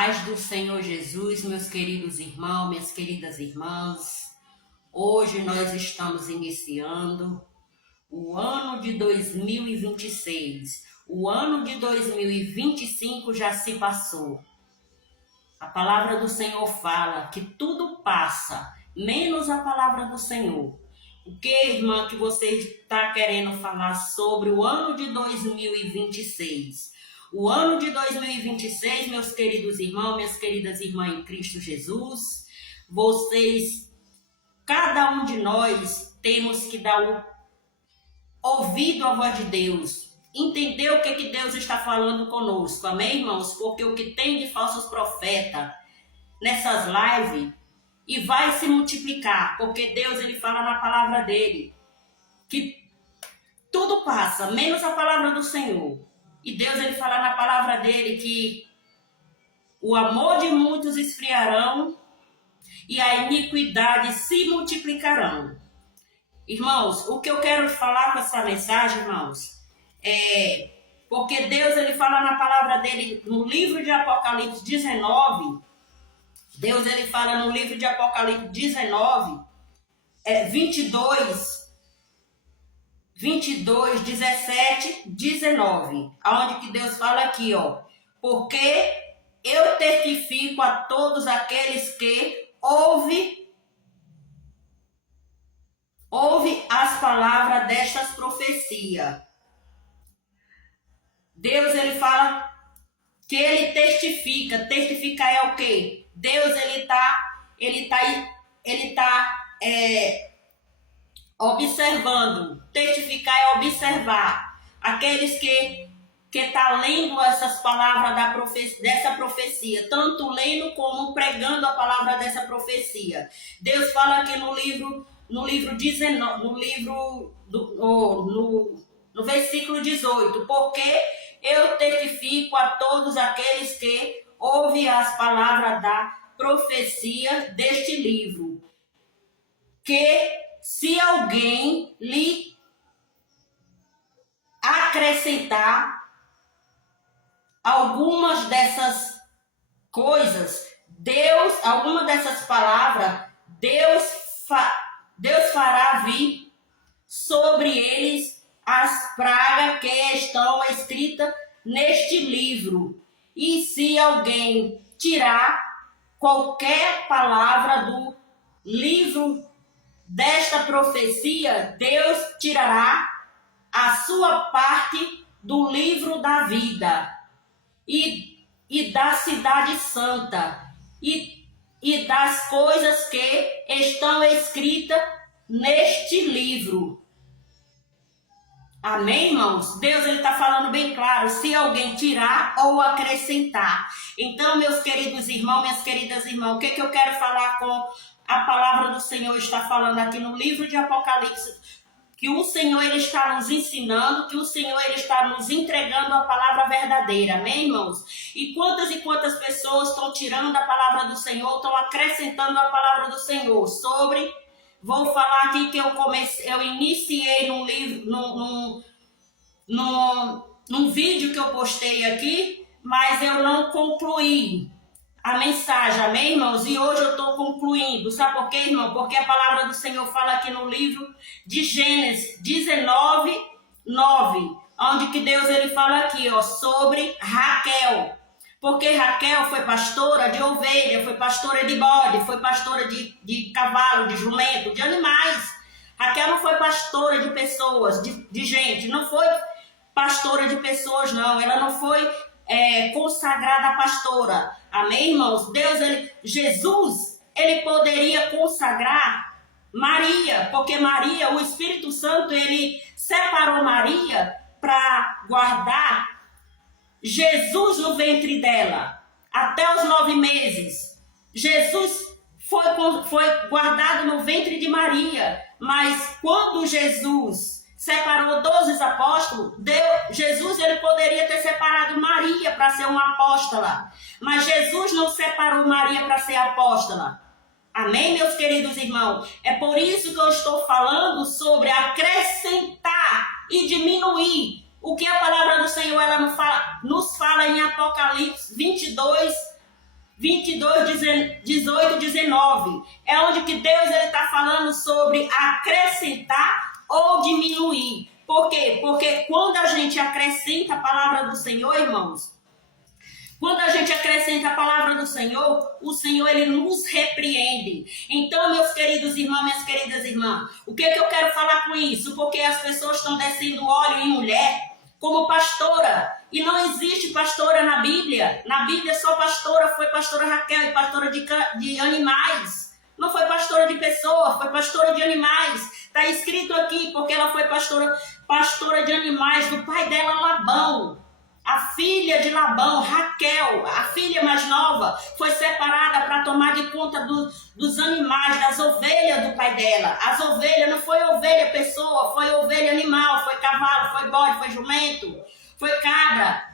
paz do Senhor Jesus, meus queridos irmãos, minhas queridas irmãs. Hoje nós estamos iniciando o ano de 2026. O ano de 2025 já se passou. A palavra do Senhor fala que tudo passa, menos a palavra do Senhor. O que, irmã, que você está querendo falar sobre o ano de 2026? O ano de 2026, meus queridos irmãos, minhas queridas irmãs em Cristo Jesus, cada um de nós temos que dar o ouvido à voz de Deus, entender o que Deus está falando conosco, amém, irmãos? Porque o que tem de falsos profetas nessas lives e vai se multiplicar, porque Deus ele fala na palavra dele que tudo passa, menos a palavra do Senhor. E Deus ele fala na palavra dele que o amor de muitos esfriarão e a iniquidade se multiplicarão. Irmãos, o que eu quero falar com essa mensagem, irmãos, porque Deus ele fala na palavra dele no livro de Apocalipse 19. Deus ele fala no livro de Apocalipse 19, 22, 17, 19, aonde que Deus fala aqui, ó, porque eu testifico a todos aqueles que ouve as palavras destas profecias. Deus ele fala que ele testificar é o quê? Deus ele tá observando. Testificar é observar. Aqueles que tá lendo essas palavras dessa profecia, tanto lendo como pregando a palavra dessa profecia. Deus fala aqui no versículo 18, porque eu testifico a todos aqueles que ouvem as palavras da profecia deste livro, que se alguém lhe acrescentar algumas dessas coisas, alguma dessas palavras, Deus fará vir sobre eles as pragas que estão escritas neste livro. E se alguém tirar qualquer palavra do livro desta profecia, Deus tirará a sua parte do livro da vida e da cidade santa e das coisas que estão escritas neste livro. Amém, irmãos? Deus ele está falando bem claro, se alguém tirar ou acrescentar. Então, meus queridos irmãos, minhas queridas irmãs, o que eu quero falar com a palavra do Senhor está falando aqui no livro de Apocalipse, que o Senhor ele está nos ensinando, que o Senhor ele está nos entregando a palavra verdadeira, amém, irmãos? E quantas pessoas estão tirando a palavra do Senhor, estão acrescentando a palavra do Senhor vou falar aqui que eu iniciei num livro, num vídeo que eu postei aqui, mas eu não concluí a mensagem, amém, irmãos? E hoje eu estou concluindo. Sabe por quê, irmão? Porque a palavra do Senhor fala aqui no livro de Gênesis 19, 9, onde que Deus ele fala aqui, ó, sobre Raquel. Porque Raquel foi pastora de ovelha, foi pastora de bode, foi pastora de cavalo, de jumento, de animais. Raquel não foi pastora de pessoas, de gente, não foi pastora de pessoas, não. Ela não foi consagrada pastora. Amém, irmãos? Jesus, ele poderia consagrar Maria, porque Maria, o Espírito Santo, ele separou Maria para guardar Jesus no ventre dela, até os 9 meses. Jesus foi guardado no ventre de Maria, mas quando Jesus separou 12 apóstolos, Jesus ele poderia ter separado Maria para ser uma apóstola, mas Jesus não separou Maria para ser apóstola. Amém, meus queridos irmãos? É por isso que eu estou falando sobre acrescentar e diminuir. O que a palavra do Senhor ela nos fala em Apocalipse 22, 22, 18, 19. É onde que Deus está falando sobre acrescentar ou diminuir. Por quê? Porque quando a gente acrescenta a palavra do Senhor, irmãos, quando a gente acrescenta a palavra do Senhor, o Senhor, Ele nos repreende. Então, meus queridos irmãos, minhas queridas irmãs, o que eu quero falar com isso? Porque as pessoas estão descendo óleo em mulher como pastora. E não existe pastora na Bíblia. Na Bíblia, só pastora foi pastora Raquel e pastora de animais. Não foi pastora de pessoas, foi pastora de animais. Está escrito aqui, porque ela foi pastora de animais do pai dela, Labão. A filha de Labão, Raquel, a filha mais nova, foi separada para tomar de conta dos animais, das ovelhas do pai dela. As ovelhas não foi ovelha pessoa, foi ovelha animal, foi cavalo, foi bode, foi jumento, foi cabra,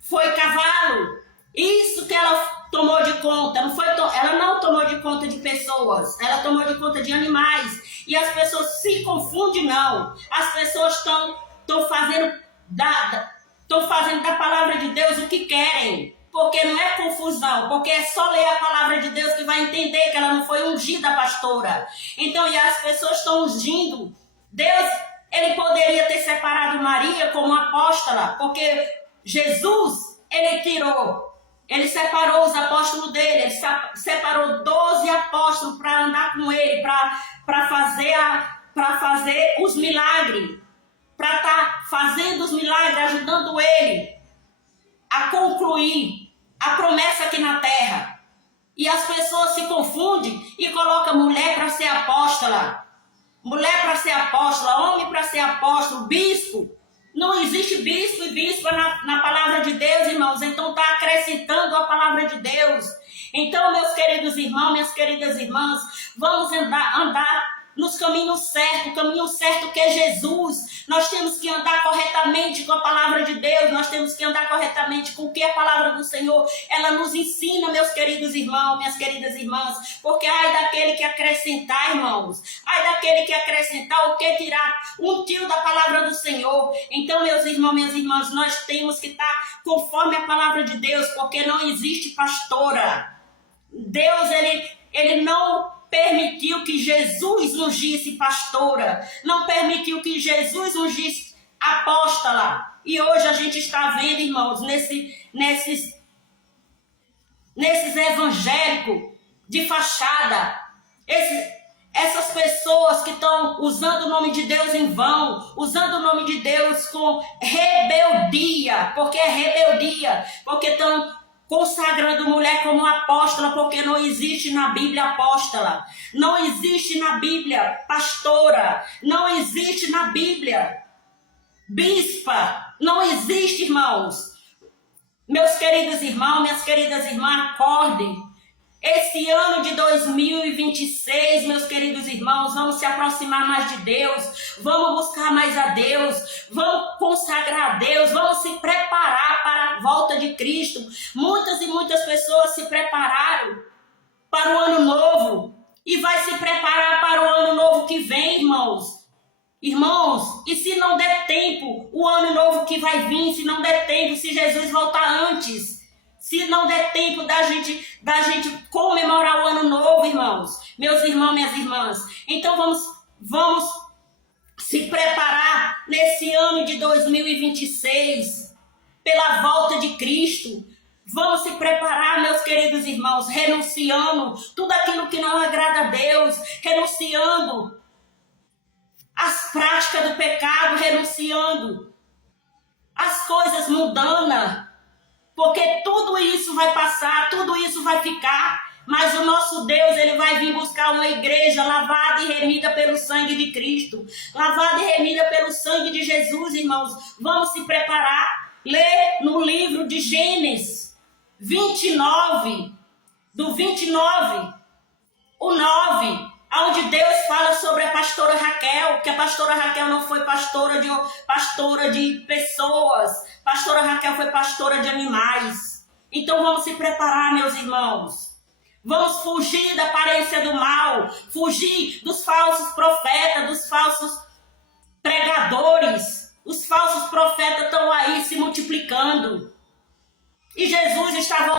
foi cavalo. Isso que ela tomou de conta. Ela não tomou de conta de pessoas, ela tomou de conta de animais. E as pessoas se confundem, não. As pessoas estão fazendo da palavra de Deus o que querem. Porque não é confusão, porque é só ler a palavra de Deus que vai entender que ela não foi ungida pastora. Então, e as pessoas estão ungindo. Deus, Ele poderia ter separado Maria como apóstola, porque Jesus, Ele separou os apóstolos dele, Ele separou 12 apóstolos para andar com Ele, para fazer os milagres, para estar fazendo os milagres, ajudando Ele a concluir a promessa aqui na terra. E as pessoas se confundem e colocam mulher para ser apóstola, mulher para ser apóstola, homem para ser apóstolo, bispo. Não existe bispo e bispa na palavra de Deus, irmãos. Então está acrescentando a palavra de Deus. Então, meus queridos irmãos, minhas queridas irmãs, vamos andar nos caminhos certos, o caminho certo que é Jesus. Nós temos que andar corretamente com a palavra de Deus, nós temos que andar corretamente com o que a palavra do Senhor, ela nos ensina, meus queridos irmãos, minhas queridas irmãs, porque ai daquele que acrescentar, irmãos, ai daquele que acrescentar o que tirar um tio da palavra do Senhor. Então, meus irmãos, minhas irmãs, nós temos que estar conforme a palavra de Deus, porque não existe pastora. Deus, ele não permitiu que Jesus ungisse pastora, não permitiu que Jesus ungisse apóstola. E hoje a gente está vendo, irmãos, nesses evangélicos de fachada, essas pessoas que estão usando o nome de Deus em vão, usando o nome de Deus com rebeldia, porque é rebeldia, porque estão consagrando mulher como apóstola, porque não existe na Bíblia apóstola, não existe na Bíblia pastora, não existe na Bíblia bispa, não existe, irmãos. Meus queridos irmãos, minhas queridas irmãs, acordem. Esse ano de 2026, meus queridos irmãos, vamos se aproximar mais de Deus, vamos buscar mais a Deus, vamos consagrar a Deus, vamos se preparar para a volta de Cristo. Muitas e muitas pessoas se prepararam para o ano novo e vai se preparar para o ano novo que vem, irmãos. Irmãos, e se não der tempo, o ano novo que vai vir, se não der tempo, se Jesus voltar antes, se não der tempo da gente comemorar o ano novo, irmãos, meus irmãos, minhas irmãs, então vamos se preparar nesse ano de 2026 pela volta de Cristo. Vamos se preparar, meus queridos irmãos, renunciando tudo aquilo que não agrada a Deus, renunciando as práticas do pecado, renunciando as coisas mundanas. Porque tudo isso vai passar, tudo isso vai ficar, mas o nosso Deus, Ele vai vir buscar uma igreja lavada e remida pelo sangue de Cristo, lavada e remida pelo sangue de Jesus, irmãos. Vamos se preparar. Lê no livro de Gênesis 29, do 29, o 9, onde Deus fala sobre a pastora Raquel, que a pastora Raquel não foi pastora de pessoas, pastora Raquel foi pastora de animais. Então vamos se preparar, meus irmãos. Vamos fugir da aparência do mal, fugir dos falsos profetas, dos falsos pregadores. Os falsos profetas estão aí se multiplicando. E Jesus está voltando.